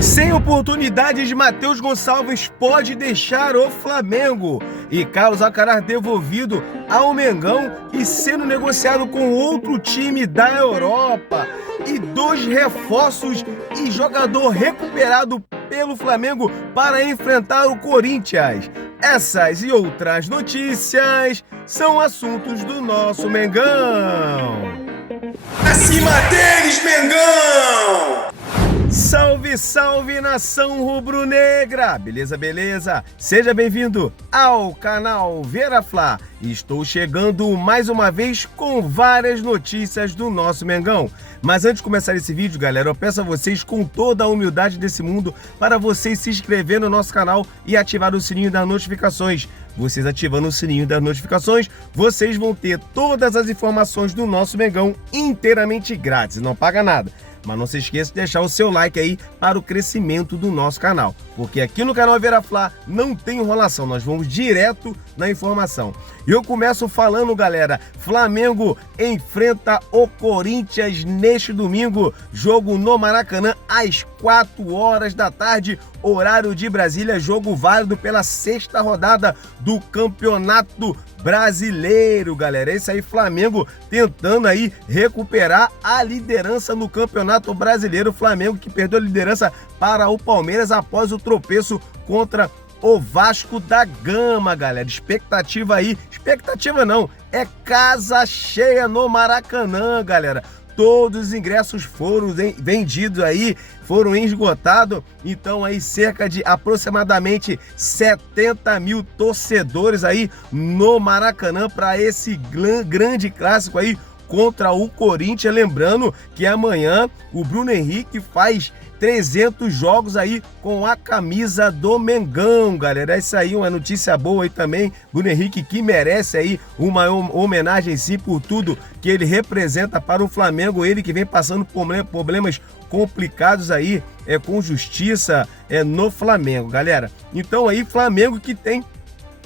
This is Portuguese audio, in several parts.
Sem oportunidades, Matheus Gonçalves pode deixar o Flamengo e Carlos Alcaraz devolvido ao Mengão e sendo negociado com outro time da Europa. E 2 reforços e jogador recuperado pelo Flamengo para enfrentar o Corinthians. Essas e outras notícias são assuntos do nosso Mengão. Acima deles, Mengão! Salve, salve, nação rubro-negra! Beleza, beleza? Seja bem-vindo ao canal Verafla. Estou chegando mais uma vez com várias notícias do nosso Mengão. Mas antes de começar esse vídeo, galera, eu peço a vocês com toda a humildade desse mundo para vocês se inscrever no nosso canal e ativar o sininho das notificações. Vocês ativando o sininho das notificações, vocês vão ter todas as informações do nosso Mengão inteiramente grátis, não paga nada. Mas não se esqueça de deixar o seu like aí para o crescimento do nosso canal. Porque aqui no canal Verafla não tem enrolação, nós vamos direto na informação. E eu começo falando, galera, Flamengo enfrenta o Corinthians neste domingo, jogo no Maracanã às 4 horas da tarde, horário de Brasília, jogo válido pela 6ª rodada do Campeonato Brasileiro, galera. Esse aí, Flamengo tentando aí recuperar a liderança no Campeonato Brasileiro. Flamengo que perdeu a liderança para o Palmeiras após o tropeço contra o Vasco da Gama, galera. Expectativa aí, expectativa não, é casa cheia no Maracanã, galera. Todos os ingressos foram vendidos aí, foram esgotados, então aí cerca de aproximadamente 70 mil torcedores aí no Maracanã para esse grande clássico aí contra o Corinthians. Lembrando que amanhã o Bruno Henrique faz 300 jogos aí com a camisa do Mengão, galera. Isso aí, uma notícia boa aí também. Bruno Henrique que merece aí uma homenagem sim por tudo que ele representa para o Flamengo. Ele que vem passando problemas complicados aí com justiça no Flamengo, galera. Então aí, Flamengo que tem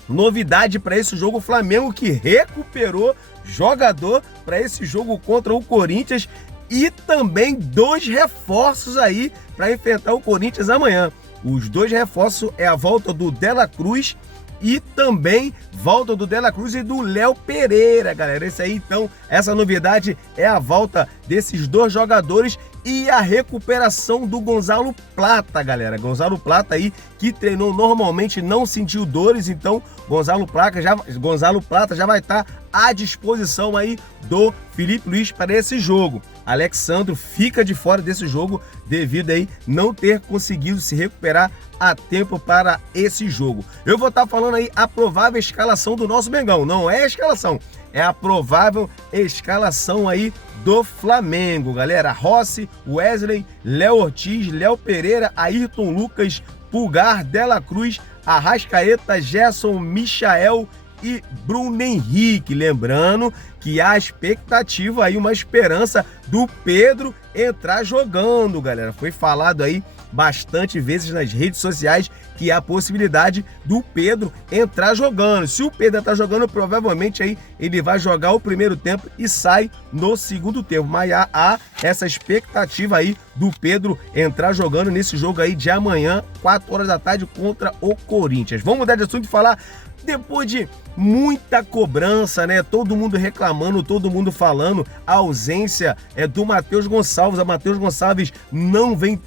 novidade para esse jogo. Flamengo que recuperou jogador para esse jogo contra o Corinthians e também 2 reforços aí para enfrentar o Corinthians amanhã. Os 2 reforços é a volta do De La Cruz e também volta do De La Cruz e do Léo Pereira, galera. Esse aí, então, essa novidade é a volta desses 2 jogadores e a recuperação do Gonzalo Plata, galera. Gonzalo Plata aí, que treinou normalmente, não sentiu dores, então Gonzalo Plata já vai estar à disposição aí do Felipe Luiz para esse jogo. Alexandro fica de fora desse jogo devido aí não ter conseguido se recuperar a tempo para esse jogo. Eu vou estar falando aí a provável escalação do nosso Mengão, não é a escalação, é a provável escalação aí do Flamengo, galera. Rossi, Wesley, Léo Ortiz, Léo Pereira, Ayrton Lucas, Pulgar, De La Cruz, Arrascaeta, Gerson, Michael e Bruno Henrique. Lembrando que há expectativa aí, uma esperança do Pedro entrar jogando, galera. Foi falado aí bastante vezes nas redes sociais que há a possibilidade do Pedro entrar jogando. Se o Pedro entrar jogando, provavelmente aí ele vai jogar o primeiro tempo e sai no segundo tempo. Mas há essa expectativa aí do Pedro entrar jogando nesse jogo aí de amanhã, 4 horas da tarde, contra o Corinthians. Vamos mudar de assunto e falar, depois de muita cobrança, né? Todo mundo reclamando, todo mundo falando, a ausência do Matheus Gonçalves. A Matheus Gonçalves não vem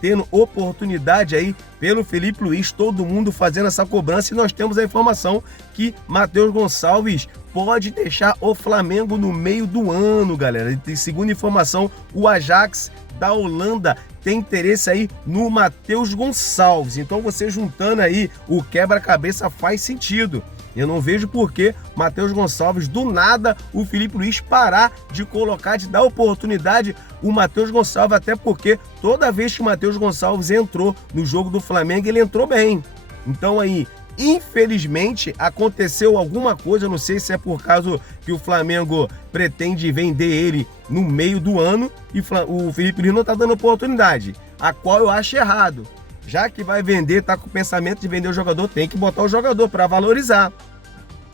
tendo oportunidade aí pelo Felipe Luiz, todo mundo fazendo essa cobrança e nós temos a informação que Matheus Gonçalves pode deixar o Flamengo no meio do ano, galera. E segundo informação, o Ajax da Holanda tem interesse aí no Matheus Gonçalves. Então você juntando aí o quebra-cabeça faz sentido. Eu não vejo por que Matheus Gonçalves, do nada, o Felipe Luiz parar de colocar, de dar oportunidade o Matheus Gonçalves, até porque toda vez que o Matheus Gonçalves entrou no jogo do Flamengo, ele entrou bem. Então aí, infelizmente, aconteceu alguma coisa, não sei se é por causa que o Flamengo pretende vender ele no meio do ano e o Felipe Luiz não está dando oportunidade, a qual eu acho errado. Já que vai vender, tá com o pensamento de vender o jogador, tem que botar o jogador para valorizar.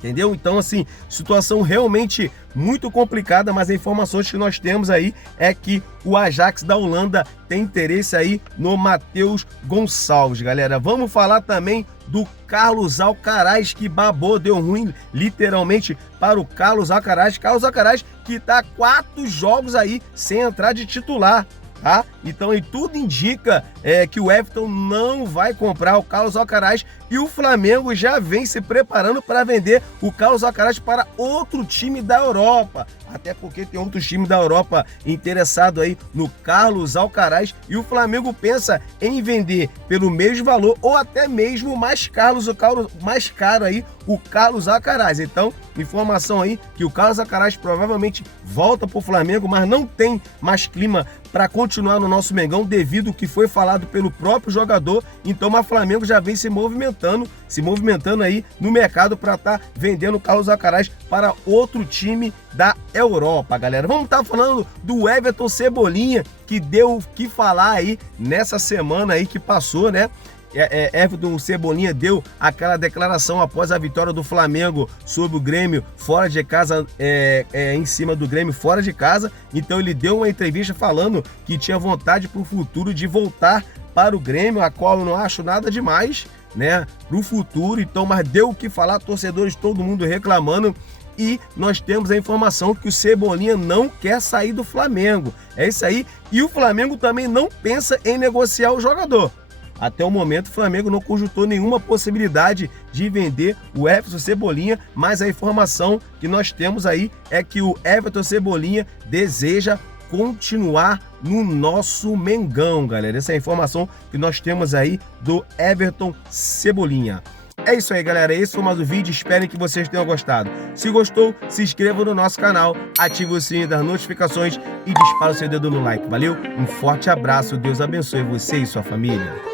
Entendeu? Então, assim, situação realmente muito complicada, mas as informações que nós temos aí é que o Ajax da Holanda tem interesse aí no Matheus Gonçalves, galera. Vamos falar também do Carlos Alcaraz, que babou, deu ruim literalmente para o Carlos Alcaraz. Carlos Alcaraz que tá 4 jogos aí sem entrar de titular. Tá? Então, e tudo indica que o Everton não vai comprar o Carlos Alcaraz e o Flamengo já vem se preparando para vender o Carlos Alcaraz para outro time da Europa. Até porque tem outros times da Europa interessado aí no Carlos Alcaraz e o Flamengo pensa em vender pelo mesmo valor ou até mesmo mais caro aí o Carlos Alcaraz. Então, informação aí que o Carlos Alcaraz provavelmente volta para o Flamengo, mas não tem mais clima para continuar no nosso Mengão devido ao que foi falado pelo próprio jogador. Então, o Flamengo já vem se movimentando aí no mercado para estar vendendo o Carlos Alcaraz para outro time da Europa, galera. Vamos estar falando do Everton Cebolinha, que deu o que falar aí nessa semana aí que passou, né? Everton Cebolinha deu aquela declaração após a vitória do Flamengo sobre o Grêmio fora de casa, em cima do Grêmio fora de casa. Então ele deu uma entrevista falando que tinha vontade para o futuro de voltar para o Grêmio, a qual eu não acho nada demais, né, para o futuro. Então, mas deu o que falar, torcedores, todo mundo reclamando. E nós temos a informação que o Cebolinha não quer sair do Flamengo. É isso aí. E o Flamengo também não pensa em negociar o jogador. Até o momento, o Flamengo não cogitou nenhuma possibilidade de vender o Everton Cebolinha, mas a informação que nós temos aí é que o Everton Cebolinha deseja continuar no nosso Mengão, galera. Essa é a informação que nós temos aí do Everton Cebolinha. É isso aí, galera. Esse foi mais um vídeo. Espero que vocês tenham gostado. Se gostou, se inscreva no nosso canal, ative o sininho das notificações e dispara o seu dedo no like. Valeu? Um forte abraço. Deus abençoe você e sua família.